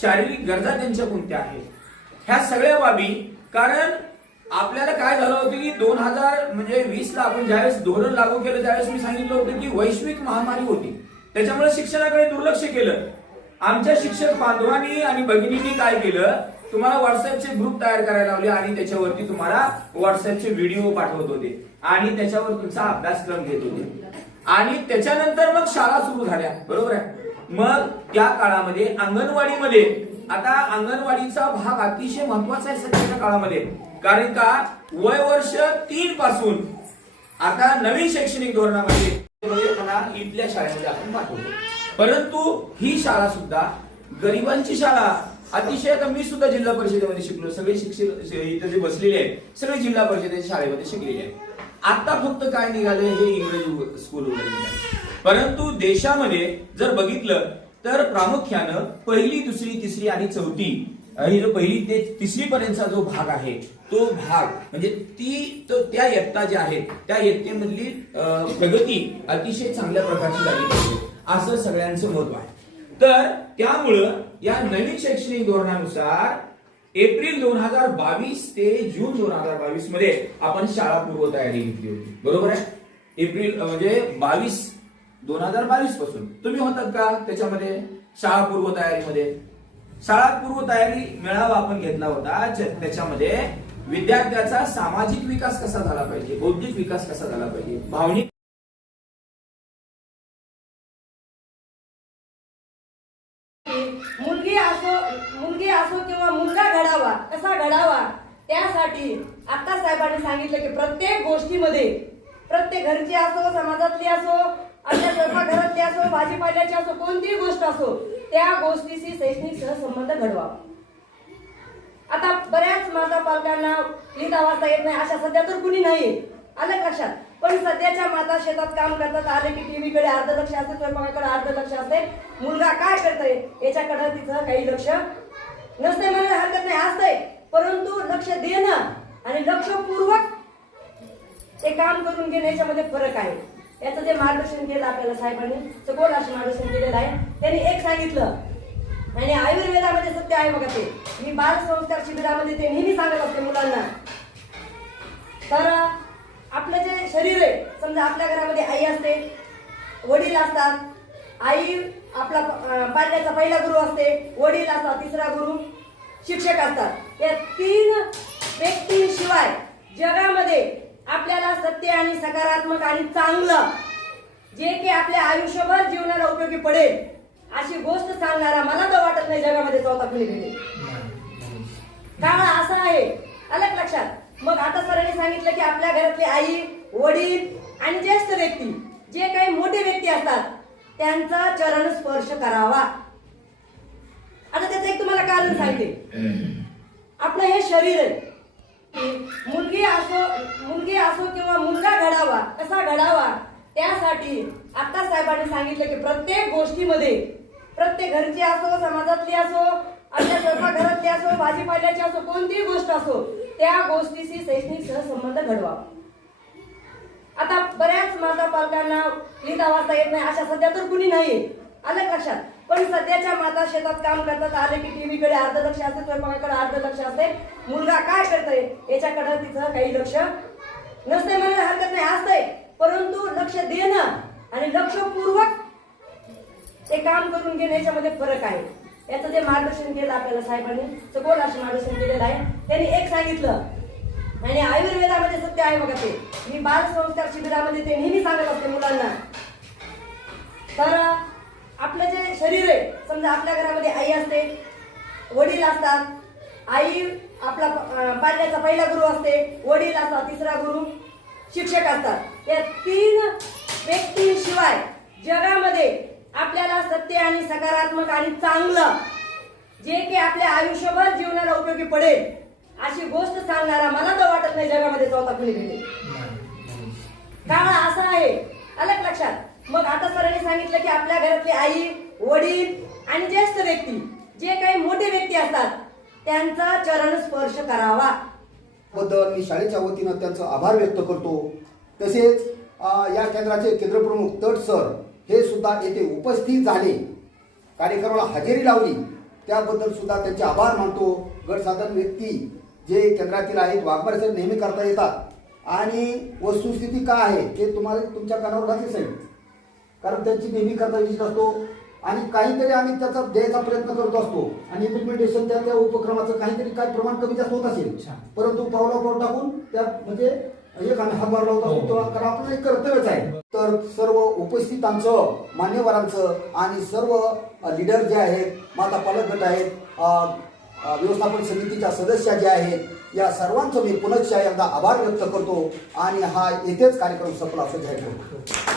शारीरिक गरजा त्यांच्या कोणत्या आहेत, ह्या सगळ्या बाबी. कारण आपल्याला काय झालं होतं की 2020ला आपण ज्यावेळेस धोरण लागू केलं त्यावेळेस मी सांगितलं होतं की वैश्विक महामारी होती, त्याच्यामुळे शिक्षणाकडे दुर्लक्ष केलं. आमच्या शिक्षक बांधवांनी आणि भगिनींनी काय केलं, तुम्हाला व्हॉट्सअपचे ग्रुप तयार करायला लावले आणि त्याच्यावरती तुम्हाला व्हॉट्सअपचे व्हिडिओ पाठवत होते आणि त्याच्यावर तुमचा अभ्यासक्रम घेत होते. आणि त्याच्यानंतर मग शाळा सुरू झाल्या, बरोबर आहे. मग त्या काळामध्ये अंगणवाडीमध्ये, आता अंगणवाडीचा भाग अतिशय महत्वाचा आहे सध्याच्या काळामध्ये. कारण का वय वर्ष 3 पासून आता नवीन शैक्षणिक धोरणामध्ये इथल्या शाळेमध्ये आपण पाठवतो. परंतु ही शाळा सुद्धा गरिबांची शाळा, अतिशय. आता मी सुद्धा जिल्हा परिषदेमध्ये शिकलो, सगळे शिक्षक इथे जे बसलेले आहेत सगळे जिल्हा परिषदेच्या शाळेमध्ये शिकलेले आहेत. आता फक्त काय निघाले, हे इंग्रजी स्कूल वगैरे निघाले. परंतु देशामध्ये जर बघितलं तर प्रामुख्यानं पहिली, दुसरी, तिसरी आणि चौथी, ही जो पहिली ते तिसरी पर्यंतचा जो भाग आहे तो भाग म्हणजे त्या इयत्ता ज्या आहेत त्या इयत्तेमधली प्रगती अतिशय चांगल्या प्रकारची झाली पाहिजे असं सगळ्यांचं मत आहे. तर त्यामुळं या नवीन शैक्षणिक धोरणानुसार एप्रिल 2022 ते जून 2022 मध्ये आपण शाळा पूर्व तयारी घेतली होती, बरोबर आहे. एप्रिल म्हणजे 2022 पासून तुम्ही होतात का त्याच्यामध्ये शाळा पूर्व तयारीमध्ये? शाळा पूर्व तयारी मेळावा आपण घेतला होता, त्याच्यामध्ये विद्यार्थ्याचा सामाजिक विकास कसा झाला पाहिजे, बौद्धिक विकास कसा झाला पाहिजे, भावनिक मुलगी असो किंवा मुलगा घडावा कसा घडावा, त्यासाठी आता साहेबांनी सांगितलं की प्रत्येक गोष्टीमध्ये, प्रत्येक घरची असो, समाजातली असो, आपल्या स्वयंपाकघरातली असो, भाजीपाल्याची असो, कोणतीही गोष्ट असो, त्या गोष्टीशी शैक्षणिक सहसंबंध घडवा. आता बऱ्याच माता पालकांना लिहिता वाचता येत नाही, अशा सध्या तर कुणी नाही, आलं लक्षात. पण सध्याच्या माता शेतात काम करतात, आले की टीव्ही कडे अर्ध लक्ष असते, स्वयंपाकाकडे अर्ध लक्ष असते, मुलगा काय करतोय याच्याकडे तिचं काही लक्ष नसते. मला हरकत नाही, असतंय, परंतु लक्ष देणं आणि लक्षपूर्वक ते काम करून घेणं याच्यामध्ये फरक आहे. याचं जे मार्गदर्शन केलं आपल्याला साहेबांनी, सखोल असं मार्गदर्शन केलेलं आहे. त्यांनी एक सांगितलं आणि आयुर्वेदामध्ये सत्य आहे बघा ते. मी बाल संस्कार शिबिरामध्ये ते नेहमी सांगत असते मुलांना. तर आपलं जे शरीर आहे, समजा आपल्या घरामध्ये आई असते, वडील असतात, आई आपला पाळण्याचा पहिला गुरु असते, वडील असतात तिसरा गुरु, शिक्षक असतात. या 3 व्यक्तींशिवाय जगामध्ये आपल्याला सत्य आणि सकारात्मक आणि चांगलं जे की आपल्या आयुष्यभर जीवनाला उपयोगी पडेल अशी गोष्ट सांगणारा मला तर वाटत नाही जगामध्ये चौथा कुणी भेटेल. काळ असा आहे, आलं लक्षात. मग आता सरांनी सांगितलं की आपल्या घरातली आई, वडील आणि ज्येष्ठ व्यक्ती, जे काही मोठे व्यक्ती असतात त्यांचा चरण स्पर्श करावा. आता त्याचं एक तुम्हाला कारण सांगते. आपलं हे शरीर आहे, मुलगी असो किंवा मुलगा घडावा कसा घडावा, त्यासाठी आता साहेबांनी सांगितलं की प्रत्येक गोष्टीमध्ये, प्रत्येक घरची असो, समाजातली असो, आपल्या स्वयंपाकघरातली असो, भाजीपाल्याची असो, कोणतीही गोष्ट असो, त्या गोष्टीशी शैक्षणिक सहसंबंध घडवा. आता बऱ्याच माता पालकांना लिहिता वाचता येत नाही, अशा सध्या तर कुणी नाही, आलं लक्षात. पण सध्याच्या माता शेतात काम करतात, आले की टीव्ही कडे अर्ध लक्ष असते, स्वयंपाकाकडे अर्ध लक्ष असते, मुलगा काय करतोय याच्याकडे तिचं काही लक्ष नसते. मला हरकत नाही, असतंय, परंतु लक्ष देणं आणि लक्षपूर्वक ते काम करून घेणं याच्यामध्ये फरक आहे. याचं जे मार्गदर्शन केलं आपल्याला साहेबांनी, सखोल असं मार्गदर्शन केलेलं आहे. त्यांनी एक सांगितलं आणि आयुर्वेदामध्ये सत्य आहे बघा ते. मी बाल संस्कार शिबिरामध्ये ते नेहमी सांगत असते मुलांना. तर आपलं जे शरीर आहे, समजा आपल्या घरामध्ये आई असते, वडील असतात, आई आपला पाळण्याचा पहिला गुरु असते, वडील असतात तिसरा गुरु, शिक्षक असतात. या 3 व्यक्तींशिवाय जगामध्ये आपल्याला सत्य आणि सकारात्मक आणि चांगलं जे की आपल्या आयुष्यभर जीवनाला उपयोगी पडेल अशी गोष्ट सांगणारा मला तर वाटत नाही जगामध्ये चौथा कुणी भेटेल. काळ असा आहे, आलं लक्षात. मग आता सरांनी सांगितलं की आपल्या घरातली आई, वडील आणि ज्येष्ठ व्यक्ती, जे काही मोठे व्यक्ती असतात त्यांचा चरण स्पर्श करावा. बद्दल मी शाळेच्या वतीनं त्यांचा आभार व्यक्त करतो. तसेच या केंद्राचे केंद्रप्रमुख तट सर हे सुद्धा येथे उपस्थित झाले, कार्यक्रमाला हजेरी लावली. त्याबद्दल सुद्धा त्यांचे आभार मानतो. गट साधारण व्यक्ती जे केंद्रातील आहेत वाघमारे साहेब नेहमी करता येतात आणि वस्तुस्थिती काय आहे ते तुम्हाला तुमच्या कानावर घातलीच आहे, कारण त्यांची नेहमी करता विजिट असतो आणि काहीतरी आम्ही त्याचा द्यायचा प्रयत्न करत असतो आणि इम्प्लिमेंटेशन त्या उपक्रमाचं काहीतरी काय प्रमाण कमी जास्त होत असेल, परंतु पावला टाकून त्या म्हणजे एक आम्ही हातभार लावत असतो, कारण आपलं एक कर्तव्यच आहे. तर सर्व उपस्थितांचं, मान्यवरांचं आणि सर्व लीडर जे आहेत, माता पालक गट आहेत, व्यवस्थापन समितीच्या सदस्य जे आहेत, या सर्वांचं मी पुनश्च एकदा आभार व्यक्त करतो आणि हा येथेच कार्यक्रम सफल असं जाहीर करतो.